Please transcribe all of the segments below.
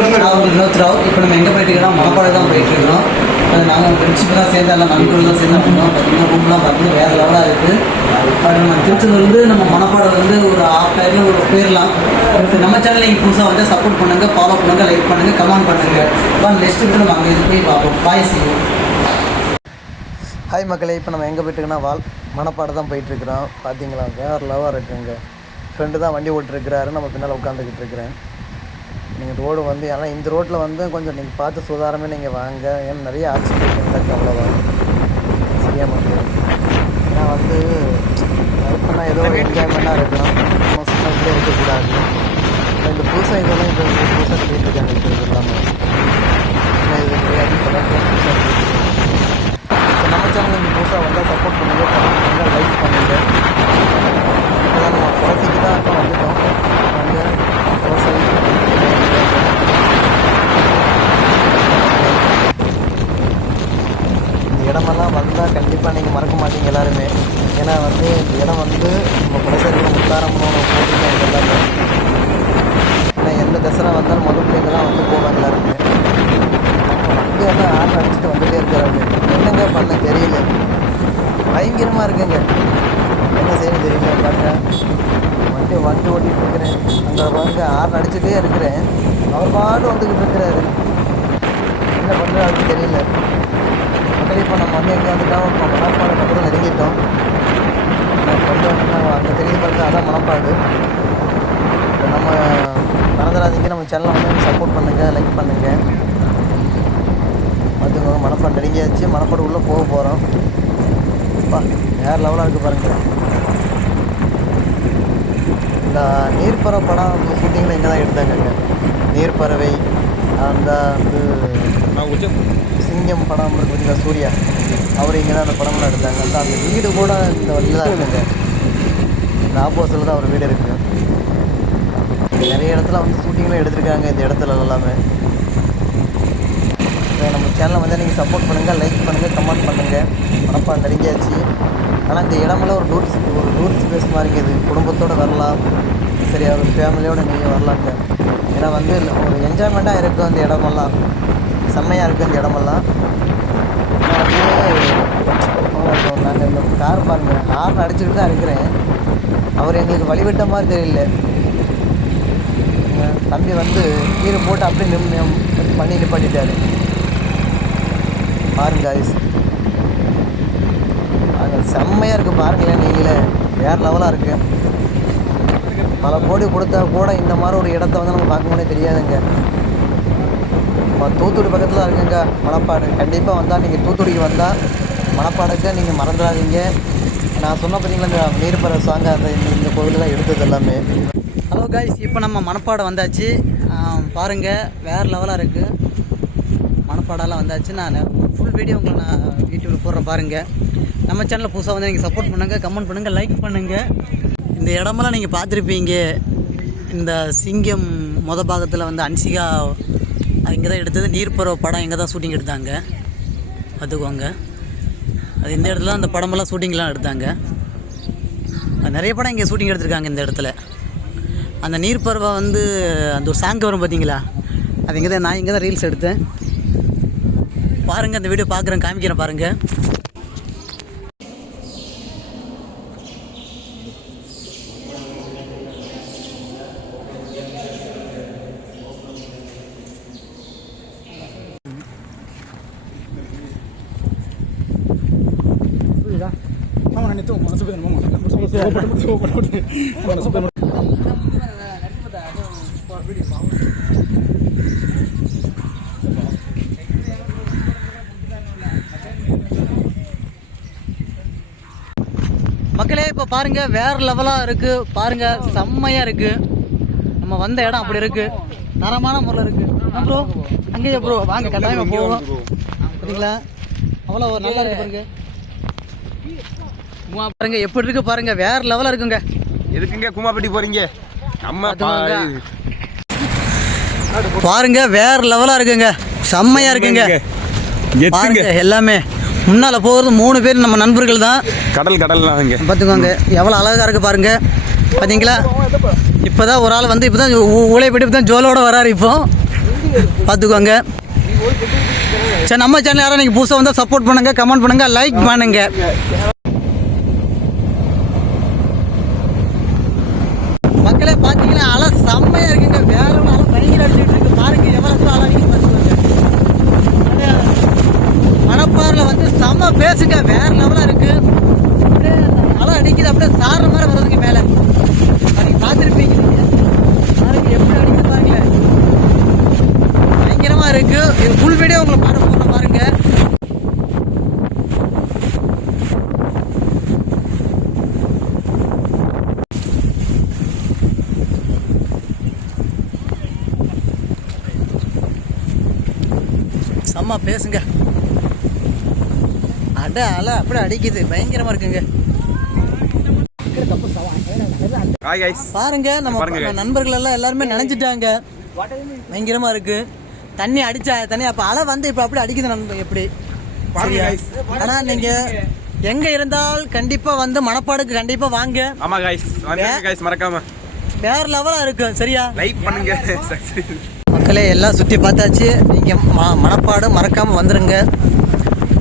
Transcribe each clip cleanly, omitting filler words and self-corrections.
நான் ஒரு வினோத்ராவ். இப்போ நம்ம எங்கே போயிட்டுருக்கோம்? மணப்பாடு தான் போயிட்டுருக்கோம். நாங்கள் ஃப்ரெண்ட்ஷிப் தான் சேர்ந்து எல்லாம் நண்பர்கள் தான் சேர்ந்து பண்ணோம். பார்த்தீங்கன்னா ரூம்லாம் பார்த்தீங்கன்னா வேறு லெவலாக இருக்குது. நம்ம திருச்செந்தூர்லேருந்து நம்ம மணப்பாடு வந்து ஒரு ஆஃப் ஒரு போயிடலாம். நம்ம சேனல் நீங்கள் புதுசாக வந்து சப்போர்ட் பண்ணுங்கள், ஃபாலோ பண்ணுங்கள், லைக் பண்ணுங்கள், கமெண்ட் பண்ணுங்கள். இப்போ நெக்ஸ்ட் வீடியோ நம்ம அங்கே போய் பார்ப்போம். பாய் செய்வோம். ஹாய் மக்களே, இப்போ நம்ம எங்கே போயிட்டுருக்கோன்னா மணப்பாடு தான் போயிட்டுருக்குறோம். பார்த்தீங்களா வேறு லெவலாக இருக்குங்க. ஃப்ரெண்டு தான் வண்டி ஓட்டிருக்கிறாரு, நம்ம பின்னால் உட்காந்துக்கிட்டு இருக்கிறேன். நீங்கள் ரோடு வந்து ஏன்னா இந்த ரோட்டில் வந்து கொஞ்சம் நீங்கள் பார்த்து சுதாரமே நீங்கள் வாங்க. ஏன்னா நிறைய ஆக்சிடென்ட் நடக்கு, அவ்வளோதான் சரியா மக்கள். ஏன்னா வந்து லைஃப்னா ஏதோ ஒரு என்ஜாய்மெண்ட்டாக இருக்கலாம், மோசமாக இப்படியே இருக்கக்கூடாது. இந்த புதுசாக இதெல்லாம் இப்போ புதுசாக கட்டிகிட்ருக்காங்க. இப்போ இது எல்லாமே இது கிடையாது. நம்ம சேனல் இந்த புதுசாக வந்தால் சப்போர்ட் பண்ணுங்கள், கமெண்ட் பண்ணுங்கள், லைக் பண்ணுங்கள். இப்போ தான் நம்ம குறைசிக்கு தான் இப்போ வந்துட்டோம். வந்து குறைசி இந்த இடமெல்லாம் வந்தால் கண்டிப்பாக நீங்கள் மறக்க மாட்டீங்க எல்லாருமே. ஏன்னா வந்து இந்த இடம் வந்து நம்ம குலசேரியில் முத்தாரம்னு போட்டிருக்காங்க எல்லாமே. ஏன்னா எந்த தசரா வந்தாலும் முதல் பிள்ளைங்கெல்லாம் வந்து போவாங்க எல்லாருமே. வண்டி வந்து ஆர்டர் அடிச்சுட்டு வந்துகிட்டே இருக்கிறாங்க. என்னங்க பண்ண தெரியல, பயங்கரமாக இருக்குங்க. என்ன செய்யணும் தெரியல. பாருங்க வண்டி ஓட்டிகிட்டு இருக்கிறேன், அந்த பாருங்க ஆர்டர் அடிச்சுட்டே இருக்கிறேன். அவர் பாட்டு வந்துக்கிட்டு இருக்கிறாரு. என்ன பண்ணுறது அதுக்கு தெரியல. மக்கள் இப்போ நம்ம வந்து எங்கே வந்துட்டோம்? இப்போ மணப்பாடு பக்கத்தில் நெருங்கிட்டோம். கொஞ்சம் அங்கே தெரிய பாருங்க, அதான் மணப்பாடு. இப்போ நம்ம மறந்துடாதீங்க, நம்ம சேனலை வந்து சப்போர்ட் பண்ணுங்கள், லைக் பண்ணுங்கள். பார்த்துக்கோங்க, மணப்பாடு நெருங்கியாச்சு. மணப்பாடு உள்ளே போக போகிறோம். அப்பா வேறு லெவலாக இருக்குது பாருங்கள். இந்த நீர்ப்பறவை படம் அந்த ஷூட்டிங்கில் இங்கே தான் எடுத்தாங்க. நீர்ப்பறவை அந்த வந்து சிங்கம் படம் இருக்குது, சூர்யா அவர் இங்கே தான் அந்த படம்லாம் எடுத்தாங்க. அந்த வீடு கூட இந்த வழியில் தான் இருக்குங்க. இந்த ஆப்போசிட்டில் தான் அவர் வீடு இருக்குது. நிறைய இடத்துல வந்து ஷூட்டிங்லாம் எடுத்திருக்காங்க இந்த இடத்துல எல்லாமே. நம்ம சேனலை வந்து நீங்கள் சப்போர்ட் பண்ணுங்கள், லைக் பண்ணுங்கள், கமெண்ட் பண்ணுங்கள். மணப்பாடு நெருங்கியாச்சு. ஆனால் இந்த இடமெல்லாம் ஒரு டூரிஸ்ட் பிளேஸ் மாதிரிங்க. இது குடும்பத்தோடு வரலாம், சரி ஒரு ஃபேமிலியோடு நீங்கள் வரலாங்க. ஏன்னா வந்து ஒரு என்ஜாய்மெண்ட்டாக இருக்கும் அந்த இடமெல்லாம், செம்மையாக இருக்குது அந்த இடமெல்லாம். வந்து நாங்கள் இந்த கார் பாருங்கள், ஹார்ன் அடிச்சுக்கிட்டு தான் இருக்கிறேன். அவர் எங்களுக்கு வழிவிட்ட மாதிரி தெரியல. தம்பி வந்து கீரை போட்டு அப்படியே பண்ணி நிப்பாட்டிட்டார் பாருங்க ஐஸ். அங்கே செம்மையாக இருக்குது பாருங்களேன், நீங்களே வேறு லெவலாக இருக்குது. பல கோடி கொடுத்தா கூட இந்த மாதிரி ஒரு இடத்த வந்து நம்ம பார்க்கணுன்னே தெரியாதுங்க. தூத்துக்குடி பக்கத்தில் இருக்குங்க மணப்பாடு. கண்டிப்பாக வந்தால் நீங்கள் தூத்துக்குடிக்கு வந்தால் மணப்பாடுக்கு நீங்கள் மறந்துடாதீங்க. நான் சொன்ன பார்த்தீங்களா இந்த நீர்ப்பற சாங்க அந்த இந்த கோவிலெலாம் எடுத்தது எல்லாமே. ஹலோ கைஸ், இப்போ நம்ம மணப்பாடு வந்தாச்சு. பாருங்கள் வேறு லெவலாக இருக்குது. மணப்பாடெல்லாம் வந்தாச்சு. நான் ஃபுல் வீடியோ உங்களை நான் யூடியூப்பில் போடுறேன் பாருங்கள். நம்ம சேனலில் புதுசாக வந்து நீங்கள் சப்போர்ட் பண்ணுங்கள், கமெண்ட் பண்ணுங்கள், லைக் பண்ணுங்கள். இந்த இடமெல்லாம் நீங்கள் பார்த்துருப்பீங்க. இந்த சிங்கம் பாகத்தில் வந்து அன்சிகா இங்கே தான் எடுத்தது. நீர்ப்பறவை படம் இங்கே தான் ஷூட்டிங் எடுத்தாங்க பார்த்துக்கோங்க. அது இந்த இடத்துல அந்த படமெல்லாம் ஷூட்டிங்லாம் எடுத்தாங்க. நிறைய படம் இங்கே ஷூட்டிங் எடுத்திருக்காங்க இந்த இடத்துல. அந்த நீர்ப்பறவை வந்து அந்த ஒரு சாங்கு வரும் பார்த்தீங்களா, அது இங்கே தான் நான் இங்கே தான் ரீல்ஸ் எடுத்தேன் பாருங்கள். அந்த வீடியோ பார்க்குறேன், காமிக்கிறேன் பாருங்கள். மக்களே இப்போ பாருங்கள் வேறு லெவலாக இருக்குது பாருங்கள், செம்மையாக இருக்குது. நம்ம வந்த இடம் அப்படி இருக்குது, தரமான முறையில் இருக்குது ப்ரோ. அங்கேயே ப்ரோ வாங்க கட்டாயமாக போவோம் பார்த்தீங்களா, அவ்வளோ ஒரு நல்லா இருக்குது பாருங்க. பாருங்க எப்படி இருக்கு பாருங்க, வேறு லெவலாக இருக்குங்க. எதுக்குங்க குமாப்பட்டி போகிறீங்க? அம்மா பாருங்க வேறு லெவலாக இருக்குங்க, செம்மையாக இருக்குங்க பாருங்க. எல்லாமே முன்னால் போகிறது 3 பேர் நம்ம நண்பர்கள் தான். கடல் பார்த்துக்கோங்க எவ்வளோ அழகாக இருக்குது பாருங்கள். பார்த்தீங்களா இப்போ தான் ஒரு ஆள் வந்து இப்போ தான் ஊழைப்பட்டு இப்போ தான் ஜோலோடு வராரு. இப்போ பார்த்துக்கோங்க. சரி, நம்ம சேனல் யாரும் நீங்கள் புதுசாக வந்தால் சப்போர்ட் பண்ணுங்கள், கமெண்ட் பண்ணுங்கள், லைக் பண்ணுங்கள். மக்களே பார்த்தீங்கன்னா அலை செம்மையாக இருக்குங்க. வேற ஒன்று அலை பயங்கர அடிச்சுட்டு இருக்கு. பாருங்க எவ்வளோ அலை அடிக்குது பார்த்துக்கோங்க. மணப்பாறையில் வந்து செம்ம பேசுங்க, வேற லெவலாக இருக்குது. அப்படியே அலை அடிக்குது, அப்படியே சாடுற மாதிரி வருதுங்க மேலே. நீங்கள் பார்த்துருப்பீங்க, பாருங்க எப்படி அடிக்குது பாருங்களேன், பயங்கரமாக இருக்குது. இது ஃபுல் வீடியோ உங்களுக்கு போடுறேன் பாருங்க. செம்ம பேசுங்க, அலை அப்படியே அடிக்குது, பயங்கரமா இருக்குங்க. பாருங்க நம்ம நண்பர்கள் எல்லாம் எல்லாருமே நினைச்சிட்டாங்க, பயங்கரமா இருக்கு. தண்ணி அடிச்சா தண்ணி அப்ப அலை வந்து இப்ப அப்படி அடிக்குது நண்பர் எப்படி. ஆனா நீங்க எங்க இருந்தால் கண்டிப்பா வந்து மணப்பாடுக்கு கண்டிப்பா வாங்க. ஆமா गाइस, வாங்க गाइस, மறக்காம. வேற லெவலா இருக்கு. சரியா, லைக் பண்ணுங்க. மக்களே எல்லாம் சுற்றி பார்த்தாச்சு. நீங்கள் மணப்பாடு மறக்காமல் வந்துடுங்க.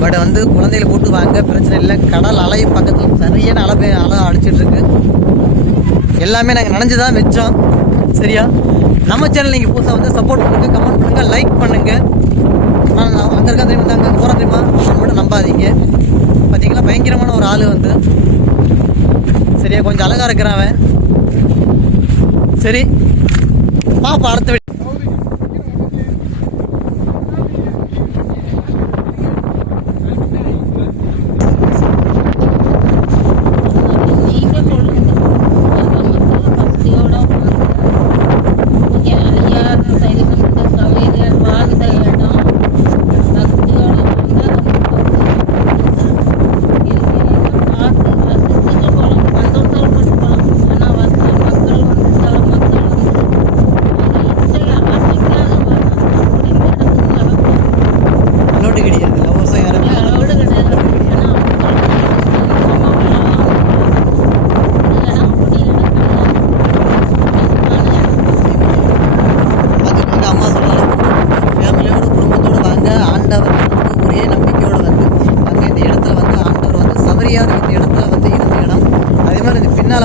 பட் வந்து குழந்தைகளை கூட்டு வாங்க, பிரச்சனை இல்லை. கடல் அலை பக்கத்தில் சரியான அலை அடிச்சிட்ருக்கு. எல்லாமே நாங்கள் நினைஞ்சு தான் வச்சோம். சரியா, நம்ம சேனல் நீங்கள் புதுசாக வந்து சப்போர்ட் பண்ணுங்கள், கமெண்ட் பண்ணுங்கள், லைக் பண்ணுங்கள். ஆனால் அங்கே இருக்கா தெரியுமா, அங்கே போகிற தெரியுமா, அவன் மட்டும் நம்பாதீங்க. பார்த்தீங்களா, பயங்கரமான ஒரு ஆள் வந்து. சரியா, கொஞ்சம் அழகாக இருக்கிறான் அவன். சரி பாப்பா, அடுத்த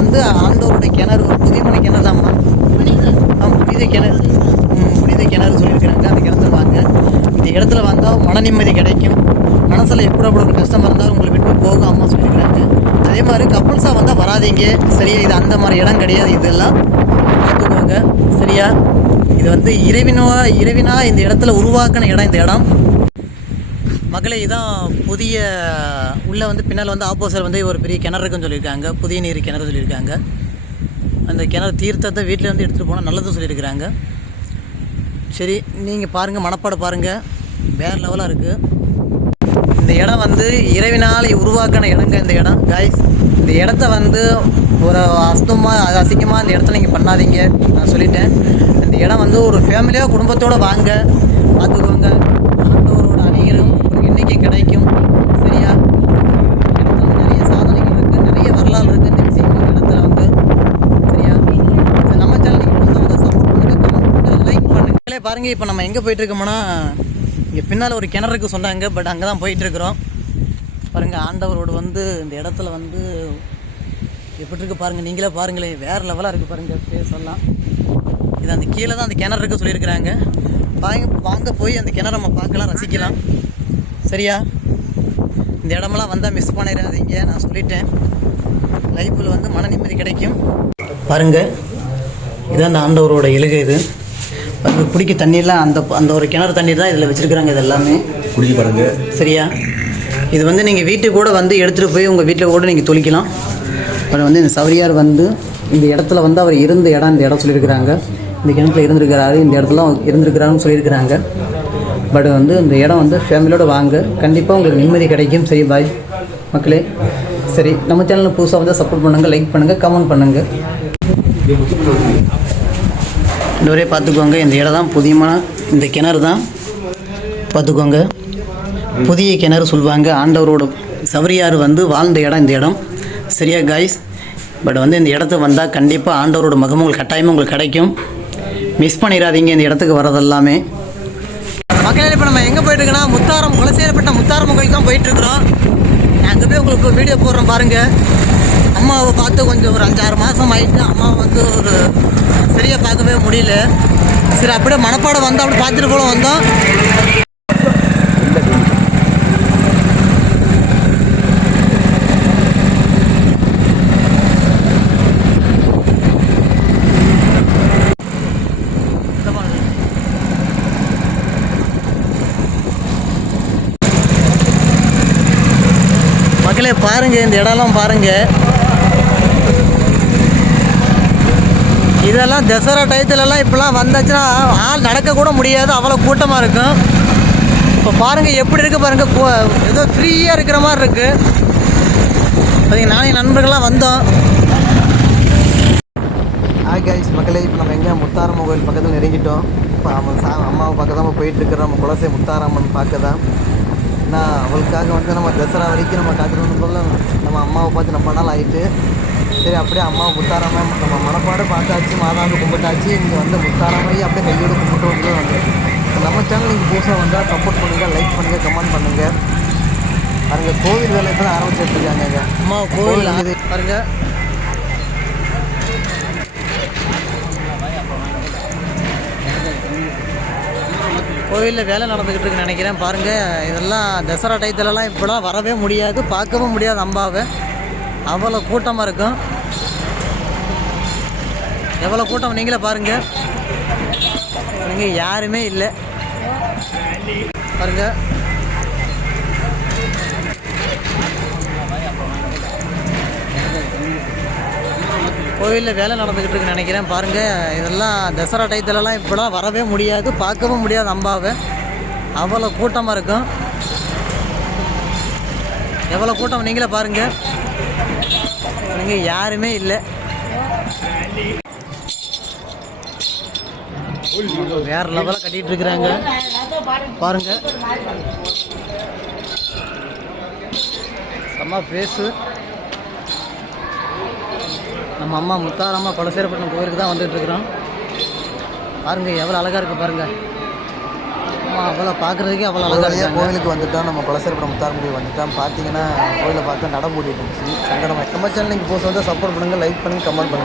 வந்து ஆண்டவருடைய கிணறு, புதியமனை கிணறு தான்மா. புனித கிணறு, புனித கிணறு சொல்லியிருக்கிறாங்க. அந்த கிணத்துல வாங்க. இந்த இடத்துல வந்தால் மன நிம்மதி கிடைக்கும். மனசில் எப்படி ஒரு கஷ்டம் இருந்தாலும் உங்களை விட்டு போக அம்மா சொல்லியிருக்கிறாங்க. அதே மாதிரி கப்புள்ஸாக வந்தால் வராதிங்க. சரியா, இது அந்த மாதிரி இடம் கிடையாது. இதெல்லாம் பார்த்துக்கோங்க. சரியா, இது வந்து இறைவினா இந்த இடத்துல உருவாக்கின இடம். இந்த இடம் மக்களே இதான் புதிய உள்ளே வந்து பின்னால் வந்து ஆப்போசிட் வந்து ஒரு பெரிய கிணறு இருக்குன்னு சொல்லியிருக்காங்க. புதிய நீர் கிணறு சொல்லியிருக்காங்க. அந்த கிணறு தீர்த்தத்தை வீட்டில் வந்து எடுத்துகிட்டு போனால் நல்லது சொல்லியிருக்கிறாங்க. சரி, நீங்கள் பாருங்கள், மணப்பாடு பாருங்கள், வேறு லெவலாக இருக்குது. இந்த இடம் வந்து இறைவினால் உருவாக்கின இடங்க. இந்த இடம் காய்ஸ், இந்த இடத்த வந்து ஒரு அசிங்கமாக இந்த இடத்துல நீங்கள் பண்ணாதீங்க, நான் சொல்லிட்டேன். இந்த இடம் வந்து ஒரு ஃபேமிலியாக குடும்பத்தோடு வாங்க, பார்த்துக்கோங்க. ஆண்டவரோட அணிகளும் இன்றைக்கி கிடைக்கும். சரியா, இடத்துல நிறைய சாதனைகள் இருக்குது, நிறைய வரலாறு இருக்குது இந்த விஷயங்கள் இடத்துல வந்து. சரியா, நம்ம சேனல் நீங்கள் புதுசாக வந்து சப்போர்ட் பண்ணுங்கள், கமெண்ட் பண்ணுங்கள், லைக் பண்ணுங்கள். பாருங்கள், இப்போ நம்ம எங்கே போயிட்டுருக்கோம்னா, இங்கே பின்னால் ஒரு கிணறு இருக்குது சொன்னாங்க. பட் அங்கே தான் போயிட்டுருக்குறோம். பாருங்கள், ஆண்டவரோடு வந்து இந்த இடத்துல வந்து எப்படி இருக்குது பாருங்கள், நீங்களே பாருங்களேன், வேறு லெவலாக இருக்குது பாருங்கள். ஃபேஸ் எல்லாம் இது அந்த கீழே தான் அந்த கிணறு இருக்குது சொல்லியிருக்கிறாங்க. வாங்க போய் அந்த கிணறு நம்ம பார்க்கலாம், ரசிக்கலாம். சரியா, இந்த இடமெல்லாம் வந்தால் மிஸ் பண்ணிடாதீங்க, நான் சொல்லிட்டேன். லைஃப்பில் வந்து மன நிம்மதி கிடைக்கும். பாருங்கள், இதுதான் அந்த ஆண்டவரோட எழுகை. இது வந்து குடிக்க தண்ணியெலாம் அந்த ஒரு கிணறு தண்ணீர் தான் இதில் வச்சுருக்குறாங்க. இது எல்லாமே குடிக்க பாருங்க. சரியா, இது வந்து நீங்கள் வீட்டுக்கு கூட வந்து எடுத்துகிட்டு போய் உங்கள் வீட்டில் கூட நீங்கள் தொளிக்கலாம். அப்புறம் வந்து இந்த சவரியார் வந்து இந்த இடத்துல வந்து அவர் இருந்த இடம், இந்த இடம் சொல்லியிருக்கிறாங்க. இந்த கிணத்துல இருந்திருக்கிறாரு, இந்த இடத்துல இருந்திருக்கிறாருன்னு சொல்லியிருக்கிறாங்க. பட் வந்து இந்த இடம் வந்து ஃபேமிலியோடு வாங்க, கண்டிப்பாக உங்களுக்கு நிம்மதி கிடைக்கும். சரி பாய் மக்களே. சரி, நம்ம சேனலில் புதுசாக வந்து சப்போர்ட் பண்ணுங்கள், லைக் பண்ணுங்கள், கமெண்ட் பண்ணுங்கள். இந்த ஒரே பார்த்துக்கோங்க, இந்த இடம் தான் புதியமான இந்த கிணறு தான் பார்த்துக்கோங்க. புதிய கிணறு சொல்லுவாங்க. ஆண்டவரோட சவரியார் வந்து வாழ்ந்த இடம் இந்த இடம். சரியா காய்ஸ், பட் வந்து இந்த இடத்த வந்தால் கண்டிப்பாக ஆண்டவரோட முகமும் உங்களுக்கு கட்டாயமாக உங்களுக்கு கிடைக்கும். மிஸ் பண்ணிடாதீங்க இந்த இடத்துக்கு வர்றது எல்லாமே. மக்களே இப்போ நம்ம எங்கே போயிட்டுருக்கோன்னா முத்தாரம் குலசேரப்பட்ட முத்தாரம் கோயிலுக்கு தான் போயிட்டுருக்குறோம். நான் அங்கே போய் உங்களுக்கு வீடியோ போடுறேன் பாருங்கள். அம்மாவை பார்த்து கொஞ்சம் ஒரு 5-6 மாதம் ஆகிட்டு அம்மாவை வந்து ஒரு சரியாக பார்க்கவே முடியல. சரி அப்படியே மனப்பாடம் வந்தோம், அப்படி பார்த்துட்டு போல வந்தோம். மக்களே பாருங்கள், இந்த இடம்லாம் பாருங்கள். இதெல்லாம் தசரா டயத்துலலாம் இப்போலாம் வந்தாச்சுன்னா ஆள் நடக்கக்கூட முடியாது, அவ்வளோ கூட்டமாக இருக்கும். இப்போ பாருங்கள் எப்படி இருக்குது பாருங்கள், ஏதோ ஃப்ரீயாக இருக்கிற மாதிரி இருக்குது. பார்த்தீங்க நானே நண்பர்கள்லாம் வந்தோம். கைஸ் மக்களே இப்போ நம்ம எங்கே முத்தாரம்மன் கோயில் பக்கத்தில் நெருங்கிட்டோம். இப்போ அம்மாவை பார்க்க தான் நம்ம போயிட்டுருக்குறோம். நம்ம குலசை முத்தாரம்மன் பார்க்க தான். ஏன்னா அவளுக்காக வந்து நம்ம தசரா வரைக்கும் நம்ம காத்துட்டு போல நம்ம அம்மாவை பார்த்து நம்ம நாள் ஆகிட்டு, சரி அப்படியே அம்மாவை முத்தாரம்மன் நம்ம மனப்பாடு பார்த்தாச்சு, மாதாவுக்கு கும்பிட்டாச்சு. இங்கே வந்து முத்தாரம்மையை அப்படியே கையோடு கும்பிட்டு வந்து நம்ம சேனல் நீங்கள் புதுசாக வந்தால் சப்போர்ட் பண்ணுங்கள், லைக் பண்ணுங்கள், கமெண்ட் பண்ணுங்கள். பாருங்கள் கோவில் வேலை தான் ஆரம்பிச்சிட்ருக்காங்க. அம்மா கோவில் இது பாருங்கள். கோவிலில் வேலை நடந்துக்கிட்டு இருக்குன்னு நினைக்கிறேன். பாருங்கள் இதெல்லாம் தசரா டயத்துலலாம் இப்போலாம் வரவே முடியாது, பார்க்கவும் முடியாது அம்பாவை, அவ்வளோ கூட்டமாக இருக்கும். எவ்வளோ கூட்டம் நீங்களே பாருங்கள். இங்கே யாருமே இல்லை பாருங்கள். கோவிலில் வேலை நடந்துக்கிட்டு இருக்குன்னு நினைக்கிறேன். பாருங்கள் இதெல்லாம் தசரா டயத்துலலாம் இப்போலாம் வரவே முடியாது, பார்க்கவும் முடியாது அம்பாவை, அவ்வளோ கூட்டமாக இருக்கும். எவ்வளோ கூட்டம் நீங்களே பாருங்கள். இங்கே யாருமே இல்லை. வேற லெவலில் கட்டிகிட்டு இருக்கிறாங்க பாருங்க. செம்ம பேசு. நம்ம அம்மா முத்தாரம்மா குலசேரப்பட்டினம் கோயிலுக்கு தான் வந்துட்டுருக்குறோம். பாருங்கள் எவ்வளோ அழகாக இருக்குது பாருங்கள். அம்மா அவ்வளோ பார்க்குறதுக்கே அவ்வளோ அழகாக கோவிலுக்கு வந்துட்டோம். நம்ம குலசேரப்பட்டினம் முத்தாரம் கோயில் வந்துட்டோம். பார்த்தீங்கன்னா கோயிலை பார்த்தா நட மூடிட்டு இருந்துச்சு, சங்கடமாக. நம்ம சேனல் நீங்கள் போஸ்ட் வந்து சப்போர்ட் பண்ணுங்கள், லைக் பண்ணுங்கள், கமெண்ட் பண்ணுங்கள்.